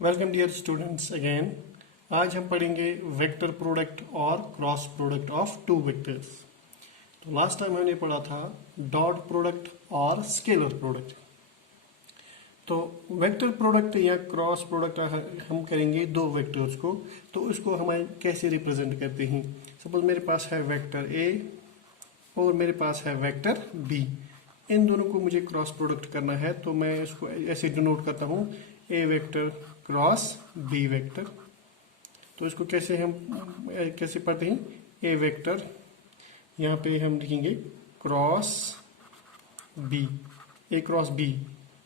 Welcome dear students again. आज हम पढ़ेंगे वेक्टर प्रोडक्ट और cross product of two vectors. तो लास्ट टाइम हमने पढ़ा था डॉट प्रोडक्ट और स्केलर प्रोडक्ट। तो वेक्टर प्रोडक्ट या क्रॉस प्रोडक्ट हम करेंगे दो वेक्टर्स को, तो उसको हम कैसे रिप्रेजेंट करते हैं। सपोज मेरे पास है वेक्टर ए और मेरे पास है वेक्टर बी। इन दोनों को मुझे क्रॉस प्रोडक्ट करना है, तो मैं इसको ऐसे डिनोट करता हूँ ए वेक्टर क्रॉस बी वेक्टर। तो इसको कैसे पढ़ते हैं, ए वेक्टर यहाँ पे हम लिखेंगे cross B, A cross B,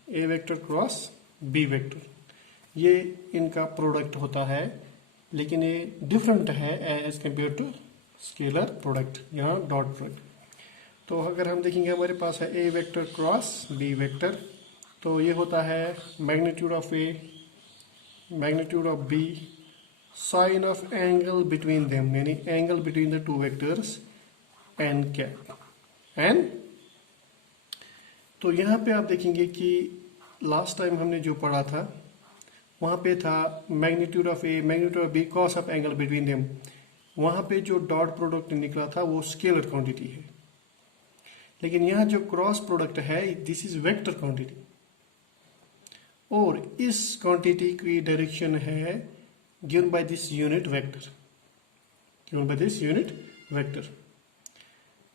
A vector cross B vector. ये इनका प्रोडक्ट होता है, लेकिन ये डिफरेंट है as compare to scalar product, यहाँ डॉट प्रोडक्ट। तो अगर हम देखेंगे हमारे पास है A vector cross B vector, तो ये होता है magnitude of A, magnitude of B, sine of angle between them, यानी angle between the two vectors N cap N. तो यहाँ पे आप देखेंगे कि लास्ट टाइम हमने जो पढ़ा था वहाँ पे था magnitude of A, magnitude of B, cos of angle between them. वहाँ पे जो डॉट प्रोडक्ट निकला था वो स्केलर क्वांटिटी है, लेकिन यहाँ जो क्रॉस प्रोडक्ट है दिस इज वेक्टर क्वांटिटी, और इस क्वांटिटी की डायरेक्शन है given by this unit vector, given by this unit vector.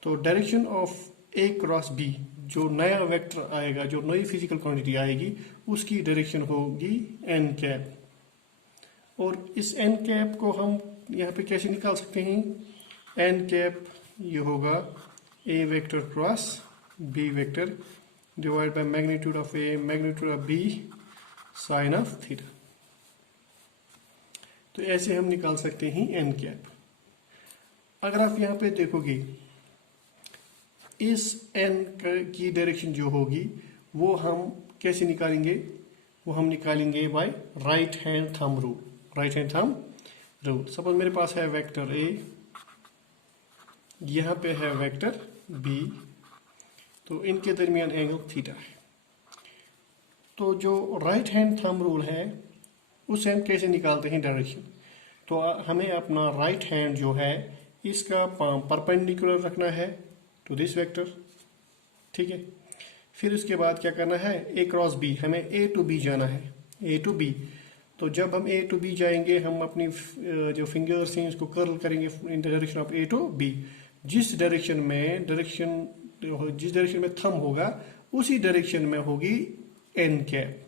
तो direction of A cross B, जो नया वेक्टर आएगा, जो नई फिजिकल क्वांटिटी आएगी, उसकी डायरेक्शन होगी एन कैप। और इस एन कैप को हम यहाँ पे कैसे निकाल सकते हैं, एन कैप ये होगा A vector cross B vector divide by magnitude of A, magnitude of B, sine of theta. तो ऐसे हम निकाल सकते हैं एन कैप। अगर आप यहाँ पे देखोगे इस एन की डायरेक्शन जो होगी वो हम कैसे निकालेंगे, वो हम निकालेंगे by right hand thumb rule, right hand thumb rule. Suppose मेरे पास है वेक्टर ए, यहाँ पे है वेक्टर बी, तो इनके दरमियान एंगल थीटा है। तो जो राइट हैंड थंब रूल है उससे हम कैसे निकालते हैं डायरेक्शन। तो हमें अपना राइट हैंड जो है इसका पाम परपेंडिकुलर रखना है टू दिस वेक्टर, ठीक है। फिर उसके बाद क्या करना है, ए क्रॉस बी, हमें ए टू बी जाना है, ए टू बी। तो जब हम ए टू बी जाएंगे हम अपनी जो फिंगर्स हैं उसको कर्ल करेंगे in the direction of A to B. जिस डायरेक्शन में थंब होगा उसी डायरेक्शन में होगी एन कैप।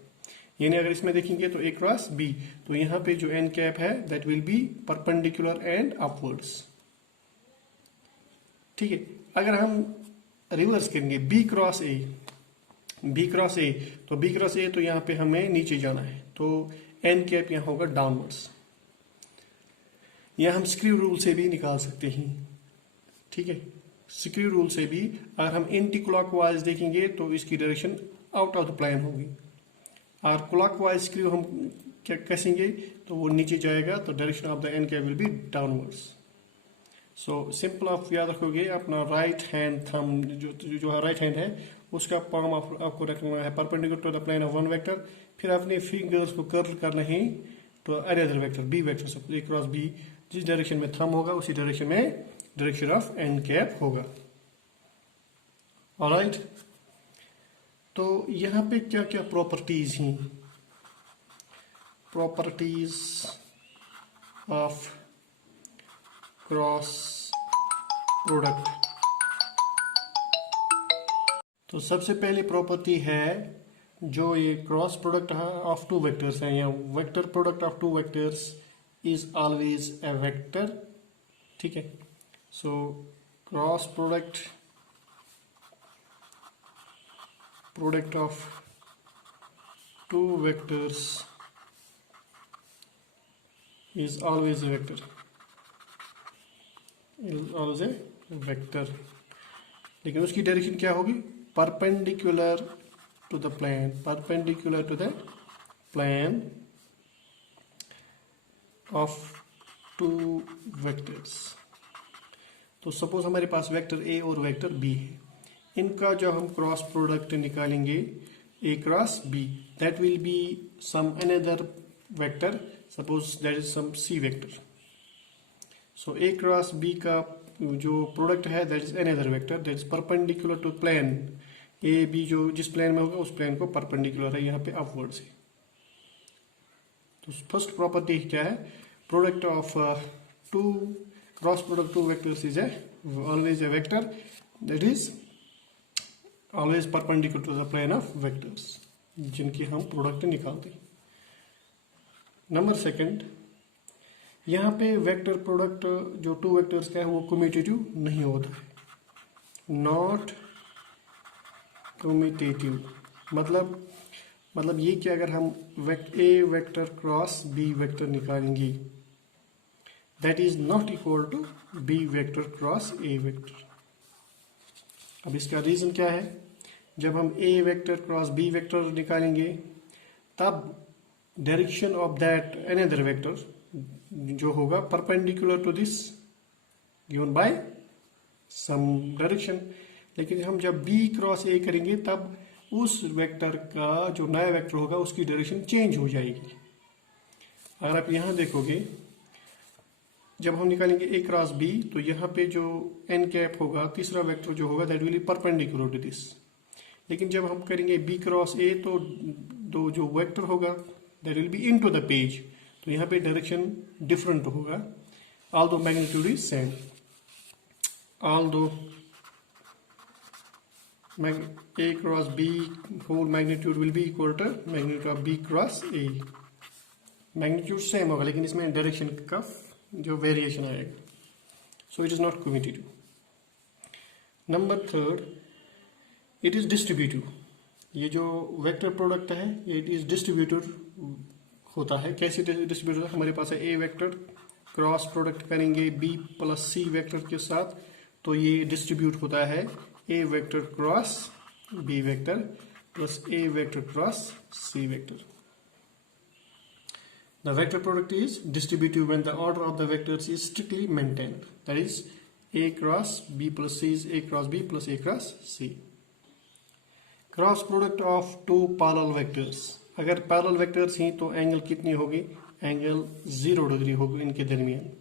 यानी अगर इसमें देखेंगे तो ए क्रॉस बी, तो यहाँ पे जो एन कैप है that will be perpendicular and upwards, ठीक है। अगर हम रिवर्स करेंगे B cross A, B cross A, तो बी क्रॉस ए तो यहाँ पे हमें नीचे जाना है, तो एन कैप यहाँ होगा डाउनवर्ड्स। यह हम स्क्रू रूल से भी निकाल सकते हैं, ठीक है। स्क्रू रूल से भी अगर हम एंटी क्लॉकवाइज देखेंगे तो इसकी direction out of the plane होगी, और क्लॉकवाइज स्क्रू हम क्या कसेंगे तो वो नीचे जाएगा, तो direction of the n cap will be downwards. So simple आप याद रखोगे अपना राइट हैंड थंब जो है राइट हैंड है उसका पाम आपको रखना है perpendicular to the plane of one vector. फिर अपने फिंगर्स को कर्ल करना है तो another vector B vector, suppose A cross B, जिस डायरेक्शन में थंब होगा उसी डायरेक्शन में डायरेक्शन ऑफ एन कैप होगा। ऑलराइट, तो यहाँ पे क्या क्या प्रॉपर्टीज हैं, प्रॉपर्टीज ऑफ क्रॉस प्रोडक्ट। तो सबसे पहली प्रॉपर्टी है जो ये cross product of two vectors है, या vector product of two vectors is always a vector, ठीक है। So cross product of two vectors is always a vector, is always a vector। लेकिन उसकी डायरेक्शन क्या होगी, perpendicular to the plane, perpendicular to the plane of two vectors. तो suppose हमारे पास vector A और वेक्टर बी है, इनका जो हम क्रॉस प्रोडक्ट निकालेंगे A cross B, that will be some another vector, suppose that is some c vector. So a cross b का जो प्रोडक्ट है that is another vector that is perpendicular to plane. a b जो जिस plane में होगा उस plane को perpendicular है यहाँ पे अपवर्ड से. तो फर्स्ट प्रॉपर्टी क्या है? Product of two cross product two vectors is always a vector that is always perpendicular to the plane of vectors जिनकी हम प्रोडक्ट निकालते हैं. नंबर सेकंड, यहाँ पे वेक्टर प्रोडक्ट जो टू वेक्टर्स का है वो कम्यूटेटिव नहीं होता है. नॉट कम्यूटेटिव मतलब ये कि अगर हम A vector cross B vector निकालेंगे that is not equal to B vector cross A vector. अब इसका रीजन क्या है? जब हम A vector cross B vector निकालेंगे तब direction of that another vector जो होगा perpendicular to this given by some direction. लेकिन हम जब बी क्रॉस ए करेंगे तब उस वेक्टर का जो नया वेक्टर होगा उसकी डायरेक्शन चेंज हो जाएगी. अगर आप यहाँ देखोगे जब हम निकालेंगे ए क्रॉस बी तो यहाँ पे जो एन कैप होगा तीसरा वेक्टर जो होगा that will be perpendicular to this. लेकिन जब हम करेंगे बी क्रॉस ए तो दो जो वेक्टर होगा that will B into the page. तो यहाँ पे डायरेक्शन डिफरेंट होगा although magnitude is same. Although a cross b whole magnitude will be equal to magnitude of b cross a. Magnitude same होगा लेकिन इसमें डायरेक्शन का जो वेरिएशन आएगा. So it is not commutative. Number third, it is distributive. ये जो vector product है it is distributive होता है. कैसे डिस्ट्रीब्यूटिव? हमारे पास है ए वेक्टर क्रॉस प्रोडक्ट करेंगे बी प्लस सी वेक्टर के साथ तो ये डिस्ट्रीब्यूट होता है a vector cross b vector plus a vector cross c vector. The vector product is distributive when the order of the vectors is strictly maintained. That is a cross b plus c is a cross b plus a cross c. Cross product of two parallel vectors. अगर parallel vectors हैं तो angle कितनी होगी? Angle 0 degree होगी इनके दरमियान.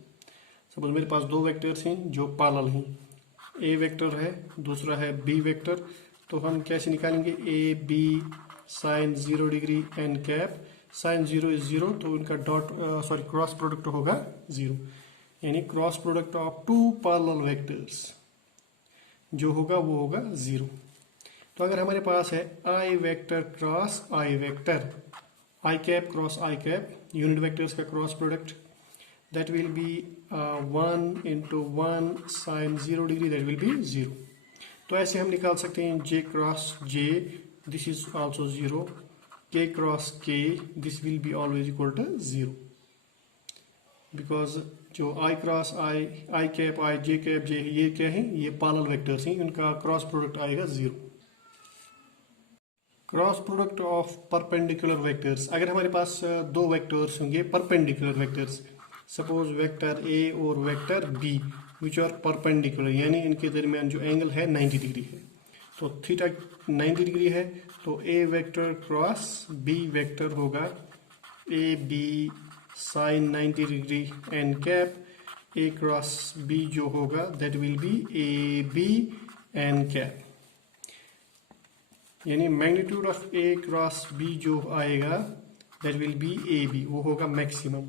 Suppose मेरे पास दो वेक्टर्स हैं जो पैरेलल हैं. ए वेक्टर है दूसरा है बी वेक्टर. तो हम कैसे निकालेंगे? A B sine 0 degree n cap. Sine 0 is 0 तो उनका क्रॉस प्रोडक्ट होगा 0. यानी cross product of two parallel vectors जो होगा वो होगा 0. तो अगर हमारे पास है आई vector cross I vector, I cap cross I cap, unit vectors का cross product that will be 1 into 1 sin 0 degree that will be 0. तो ऐसे हम निकाल सकते हैं j cross j this is also 0, k cross k this will be always equal to 0 because जो i cross i cap i j cap j ये क्या है? ये पैरेलल वेक्टर्स हैं. इनका क्रॉस प्रोडक्ट आएगा 0. Cross product of perpendicular vectors. अगर हमारे पास दो वेक्टर्स होंगे perpendicular vectors, suppose vector A और vector B which are perpendicular यानी इनके दरमियान जो एंगल है 90 डिग्री है. तो थीटा 90 डिग्री है तो A vector cross B vector होगा A B sine 90 degree n cap. A cross B जो होगा that will be A B n cap. यानी magnitude of A cross B जो आएगा that will be A B, वो होगा maximum.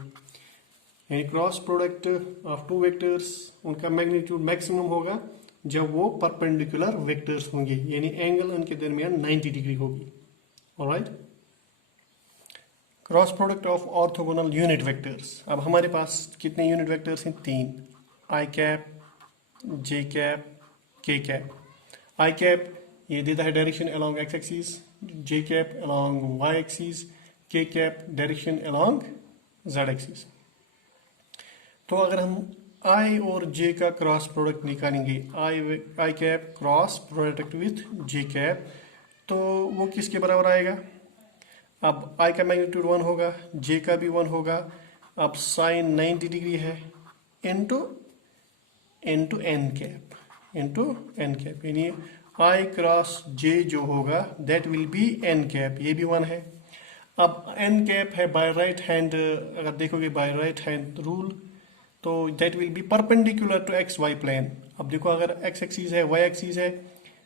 यानी cross product of two vectors उनका magnitude maximum होगा जब वो परपेंडिकुलर वेक्टर्स होंगे यानी एंगल उनके दरमियान 90 डिग्री होगी. Alright. Cross product of orthogonal unit vectors. अब हमारे पास कितने यूनिट वेक्टर्स हैं? 3. आई cap, J cap, K cap. आई कैप ये देता है डायरेक्शन अलोंग एक्स एक्सिस, जे कैप अलोंग वाई एक्सिस, के cap direction along Z axis. तो अगर हम आई और जे का क्रॉस प्रोडक्ट निकालेंगे I cap cross product with J cap तो वो किसके बराबर आएगा? अब आई का मैग्नीट्यूड 1 होगा, जे का भी 1 होगा. अब साइन 90 डिग्री है इनटू एन कैप यानी आई क्रॉस जे जो होगा that will be n cap. ये भी 1 है. अब एन कैप है बाय राइट हैंड, अगर देखोगे बाय राइट हैंड रूल, तो that will be perpendicular to x y plane. अब देखो अगर एक्स एक्सीज है, वाई एक्सीज है,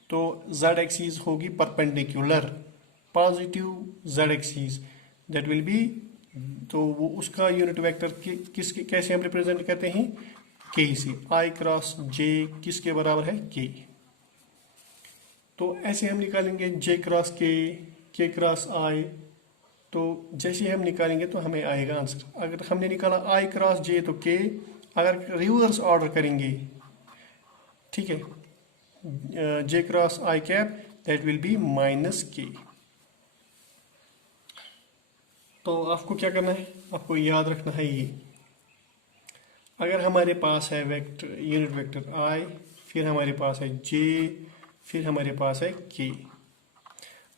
तो जेड एक्सीज होगी perpendicular, positive z axis, that will be, तो वो उसका यूनिट वेक्टर किसके कैसे हम रिप्रेजेंट करते हैं, के से, आई क्रॉस जे किसके बराबर है, के। तो ऐसे हम निकालेंगे जे क्रॉस के क्रॉस आई, तो जैसे हम निकालेंगे तो हमें आएगा आंसर। अगर हमने निकाला आई क्रॉस जे तो के, अगर रिवर्स ऑर्डर करेंगे, ठीक है, J cross I cap, that will be minus K. तो आपको क्या करना है, आपको याद रखना है ये, अगर हमारे पास है वेक्टर यूनिट वेक्टर आई, फिर हमारे पास है जे, फिर हमारे पास है के,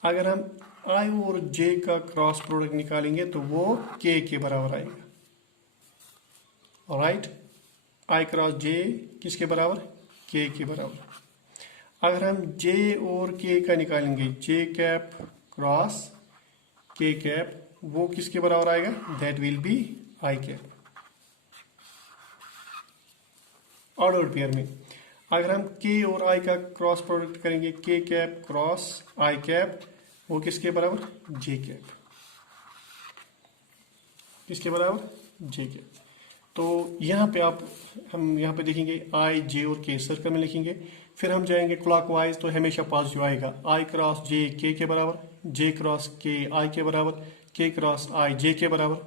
अगर हम आई और जे का क्रॉस प्रोडक्ट निकालेंगे तो वो के बराबर आएगा। राइट, आई क्रॉस जे किसके बराबर, के बराबर। अगर हम जे और के का निकालेंगे, j cap cross k cap, वो किसके बराबर आएगा, that will be i cap, order pair में। अगर हम के और आई का क्रॉस प्रोडक्ट करेंगे, के कैप क्रॉस आई कैप, वो किसके बराबर, जे कैप, किसके बराबर, जे कैप। तो यहाँ पे हम यहाँ पे देखेंगे आई जे और के सर्कल में लिखेंगे, फिर हम जाएंगे क्लॉकवाइज, तो हमेशा पॉजिटिव आएगा, आई क्रॉस जे के बराबर, जे क्रॉस के आई के बराबर, के क्रॉस आई जे के बराबर।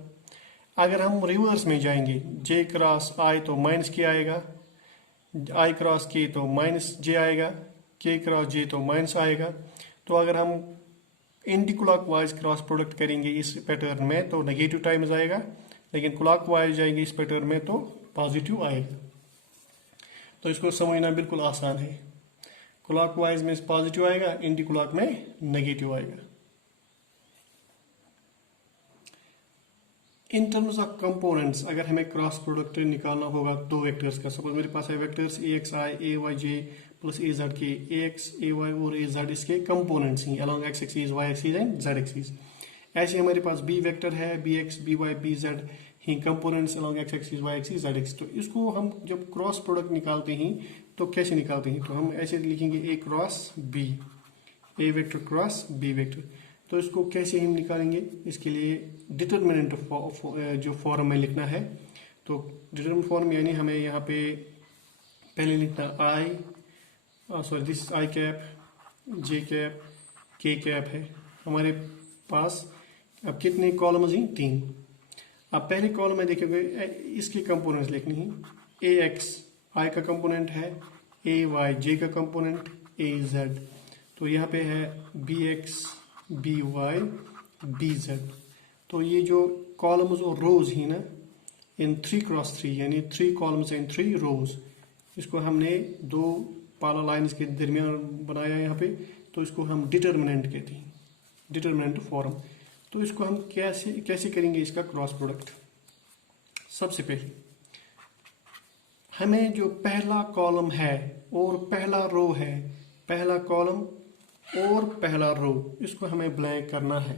अगर हम रिवर्स में जाएंगे, जे क्रॉस आई तो माइनस के आएगा, आई क्रॉस के तो माइनस जे आएगा, के क्रॉस जे तो माइनस आएगा। तो अगर हम एंटी क्लॉकवाइज क्रॉस प्रोडक्ट करेंगे इस पैटर्न में तो नेगेटिव टाइम्स आएगा, लेकिन क्लॉकवाइज जाएंगे इस पैटर्न में तो पॉजिटिव आएगा। तो इसको समझना बिल्कुल आसान है, क्लॉकवाइज में पॉजिटिव आएगा, एंटी क्लॉक में नेगेटिव आएगा। इन टर्म्स ऑफ कंपोनेंट्स, अगर हमें क्रॉस प्रोडक्ट निकालना होगा दो वेक्टर्स का, सपोज मेरे पास है vectors A X I A Y J plus A Z K, A X A Y और ए जेड इसके कंपोनेंट्स ही along X axes Y axes and Z axes. ऐसे हमारे पास बी वेक्टर है, B x B Y B Z ही components along X axes Y axes Z X. तो इसको हम जब क्रॉस प्रोडक्ट निकालते हैं तो कैसे निकालते हैं, तो हम ऐसे लिखेंगे ए cross B, A vector cross B vector. तो इसको कैसे हम निकालेंगे, इसके लिए डिटर्मिनेंट जो फॉर्म में लिखना है, तो डिटर्मिनेंट फॉर्म यानी हमें यहाँ पे पहले लिखना I, sorry this I cap, J cap, K cap है हमारे पास। अब कितने कॉलम्स हैं, 3। अब पहले कॉलम में देखोगे इसके कंपोनेंट्स लिखनी है, ए एक्स आई का कंपोनेंट है, ए वाई जे का कंपोनेंट, ए जेड। तो यहाँ पे है B x B Y B Z. तो ये जो कॉलम्स और रोज ही ना, इन 3 क्रॉस 3 यानी 3 कॉलम्स एंड 3 रोज, इसको हमने 2 पाला लाइन्स के दरमियान बनाया यहाँ पे, तो इसको हम डिटर्मिनेंट कहते हैं, डिटर्मिनेंट फॉर्म। तो इसको हम कैसे करेंगे इसका क्रॉस प्रोडक्ट। सबसे पहले हमें जो पहला कॉलम है और पहला रो है, पहला कॉलम और पहला रो, इसको हमें ब्लैंक करना है।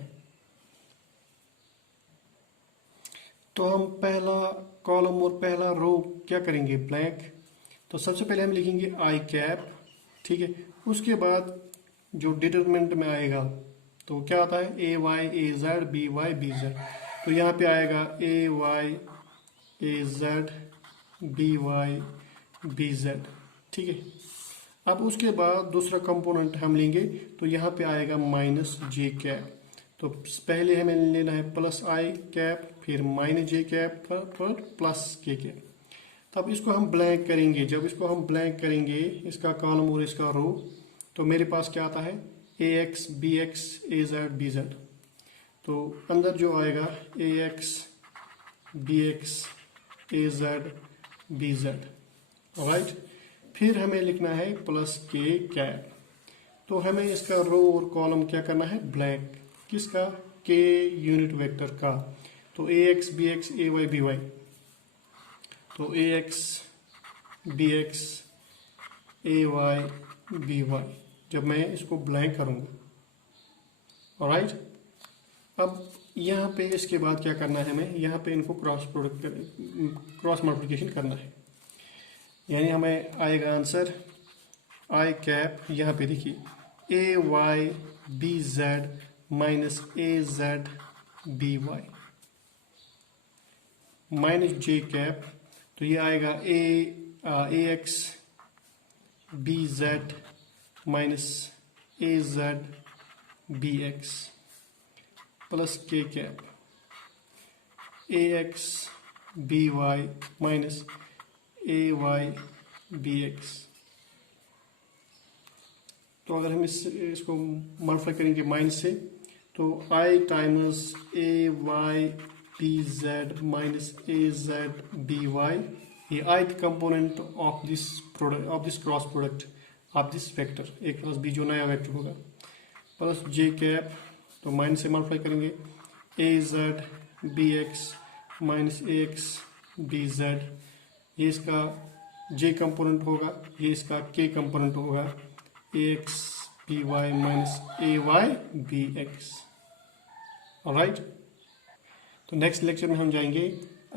तो हम पहला कॉलम और पहला रो क्या करेंगे, ब्लैंक। तो सबसे पहले हम लिखेंगे आई कैप, ठीक है। उसके बाद जो डिटरमिनेंट में आएगा तो क्या आता है, A Y A Z B Y B Z. तो यहाँ पे आएगा A Y A Z B Y B Z, ठीक है। अब उसके बाद दूसरा कंपोनेंट हम लेंगे, तो यहाँ पे आएगा माइनस जे कैप। तो पहले हमें लेना है प्लस आई कैप, फिर माइनस जे कैप पर प्लस के कैप। तब इसको हम ब्लैंक करेंगे, जब इसको हम ब्लैंक करेंगे इसका कॉलम और इसका रो, तो मेरे पास क्या आता है, ए एक्स बी एक्स ए जेड बी जेड। तो अंदर जो आएगा A x B x A Z B Z, right. फिर हमें लिखना है प्लस के कैप। तो हमें इसका रो और कॉलम क्या करना है, ब्लैंक, किसका, के यूनिट वेक्टर का। तो ए x B x A y B Y, तो ए x B x A y B Y, जब मैं इसको ब्लैंक करूंगा, ऑलराइट। अब यहाँ पे इसके बाद क्या करना है हमें, यहाँ पे इनको क्रॉस मल्टीप्लिकेशन करना है, यानी हमें आएगा आंसर आई कैप, यहाँ पे देखिए A y B z minus A Z B y minus j cap, तो ये आएगा A x B z minus A Z B x plus k cap A x B y minus A y B x. तो अगर हम इसको multiply करेंगे minus से, तो i times A y B z minus A Z B y, ये ith component of this product of this cross product of this vector A cross B, जो नया वेक्टर होगा, प्लस जे कैप, तो minus से multiply करेंगे A Z B x minus A x B z, ये इसका जे component होगा, ये इसका के कंपोनेंट होगा, ए x B y minus A y B x. Alright, तो नेक्स्ट लेक्चर में हम जाएंगे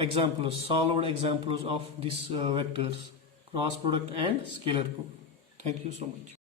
examples, solved examples of this vectors, cross product and scalar product. Thank you so much.